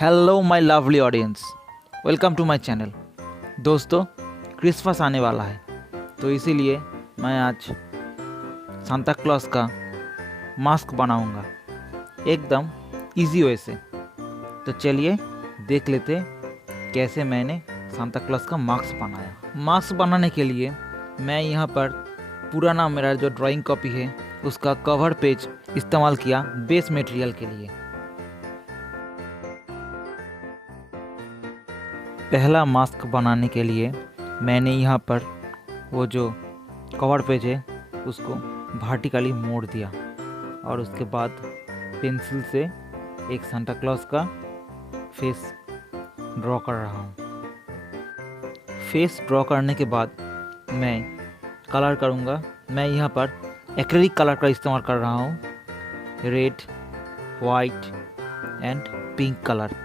Hello my lovely audience, welcome to my channel. दोस्तों, Christmas आने वाला है, तो इसीलिए मैं आज सांता क्लॉस का मास्क बनाऊंगा एकदम इजी वे से। तो चलिए देख लेते हैं कैसे मैंने सांता क्लॉस का मास्क बनाया। मास्क बनाने के लिए मैं यहाँ पर पुराना मेरा जो ड्राइंग कॉपी है उसका कवर पेज इस्तेमाल किया बेस मटेरियल के लिए। पहला मास्क बनाने के लिए मैंने यहाँ पर वो जो कवर पेज है उसको वर्टिकली मोड़ दिया और उसके बाद पेंसिल से एक सांता क्लॉस का फेस ड्रॉ कर रहा हूँ। फेस ड्रॉ करने के बाद मैं कलर करूँगा। मैं यहाँ पर एक्रेलिक कलर का इस्तेमाल कर रहा हूँ, red, white and pink colour.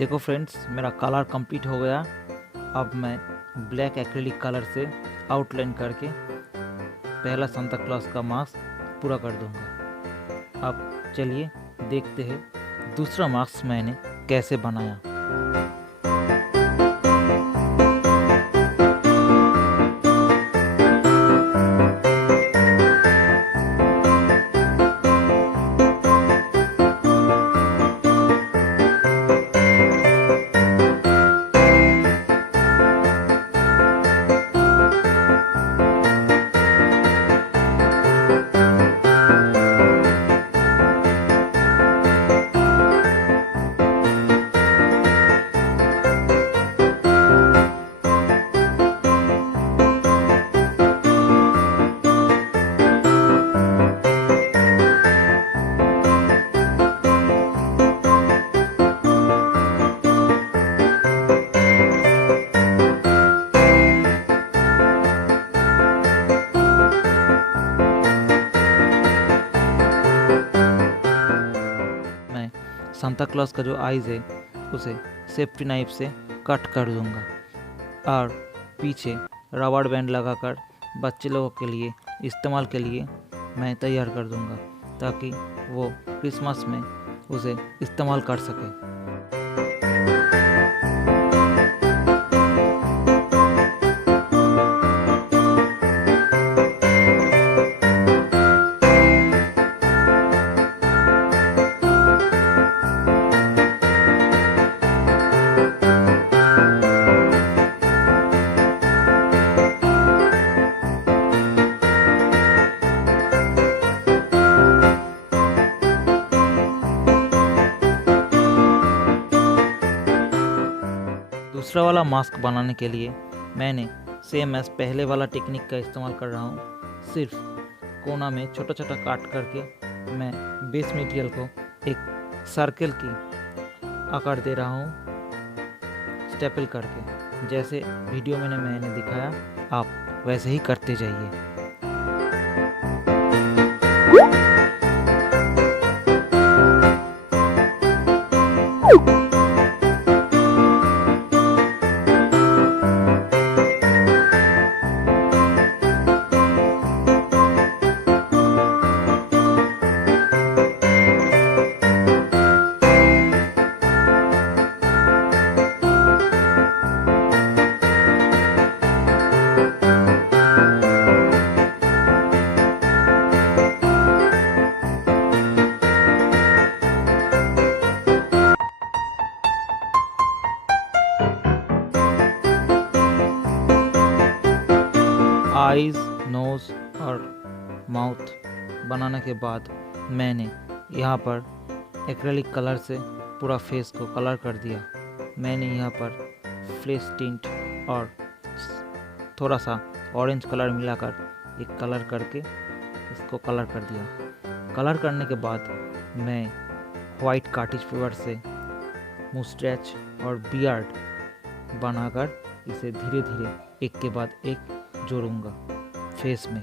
देखो फ्रेंड्स, मेरा कलर कंप्लीट हो गया। अब मैं ब्लैक एक्रिलिक कलर से आउटलाइन करके पहला सांता क्लॉस का मास्क पूरा कर दूंगा। अब चलिए देखते हैं दूसरा मास्क मैंने कैसे बनाया। सांता क्लॉस का जो आइज़ है उसे सेफ्टी नाइफ से कट कर दूंगा और पीछे रबर बैंड लगाकर बच्चे लोगों के लिए इस्तेमाल के लिए मैं तैयार कर दूंगा ताकि वो क्रिसमस में उसे इस्तेमाल कर सके। दूसरा वाला मास्क बनाने के लिए मैंने सेम एज पहले वाला टेक्निक का इस्तेमाल कर रहा हूँ। सिर्फ कोना में छोटा छोटा काट करके मैं बेस मटेरियल को एक सर्कल की आकार दे रहा हूँ स्टेपल करके। जैसे वीडियो में मैंने दिखाया आप वैसे ही करते जाइए। आईज, नोज़ और माउथ बनाने के बाद मैंने यहाँ पर एक्रेलिक कलर से पूरा फेस को कलर कर दिया। मैंने यहाँ पर फ्लैश टिंट और थोड़ा सा ऑरेंज कलर मिलाकर एक कलर करके इसको कलर कर दिया। कलर करने के बाद मैं वाइट कार्टिज पेपर से मुस्टैच और बियर्ड बनाकर इसे धीरे धीरे एक के बाद एक जोड़ूंगा फेस में।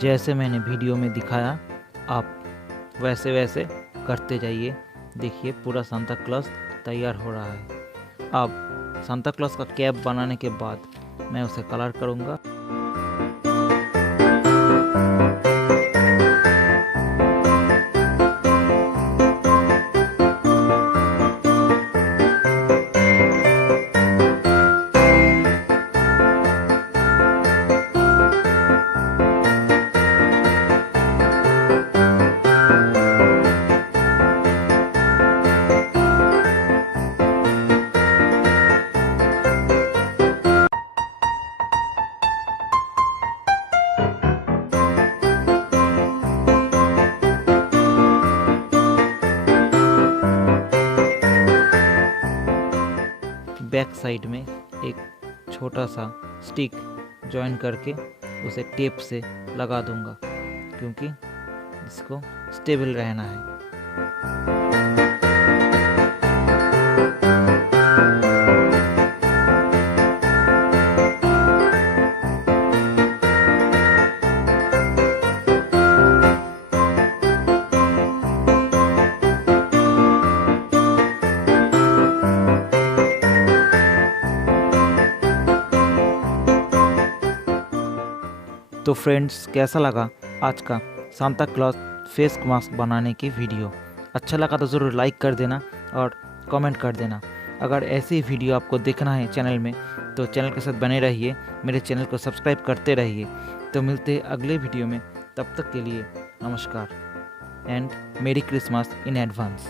जैसे मैंने वीडियो में दिखाया आप वैसे वैसे करते जाइए। देखिए पूरा सांता क्लॉज तैयार हो रहा है। अब सांता क्लॉज का कैप बनाने के बाद मैं उसे कलर करूँगा। बैक साइड में एक छोटा सा स्टिक जॉइन करके उसे टेप से लगा दूंगा, क्योंकि इसको स्टेबल रहना है। तो फ्रेंड्स, कैसा लगा आज का सांता क्लॉज फेस मास्क बनाने की वीडियो? अच्छा लगा तो ज़रूर लाइक कर देना और कमेंट कर देना। अगर ऐसी वीडियो आपको देखना है चैनल में तो चैनल के साथ बने रहिए, मेरे चैनल को सब्सक्राइब करते रहिए। तो मिलते हैं अगले वीडियो में, तब तक के लिए नमस्कार एंड मेरी क्रिसमस इन एडवांस।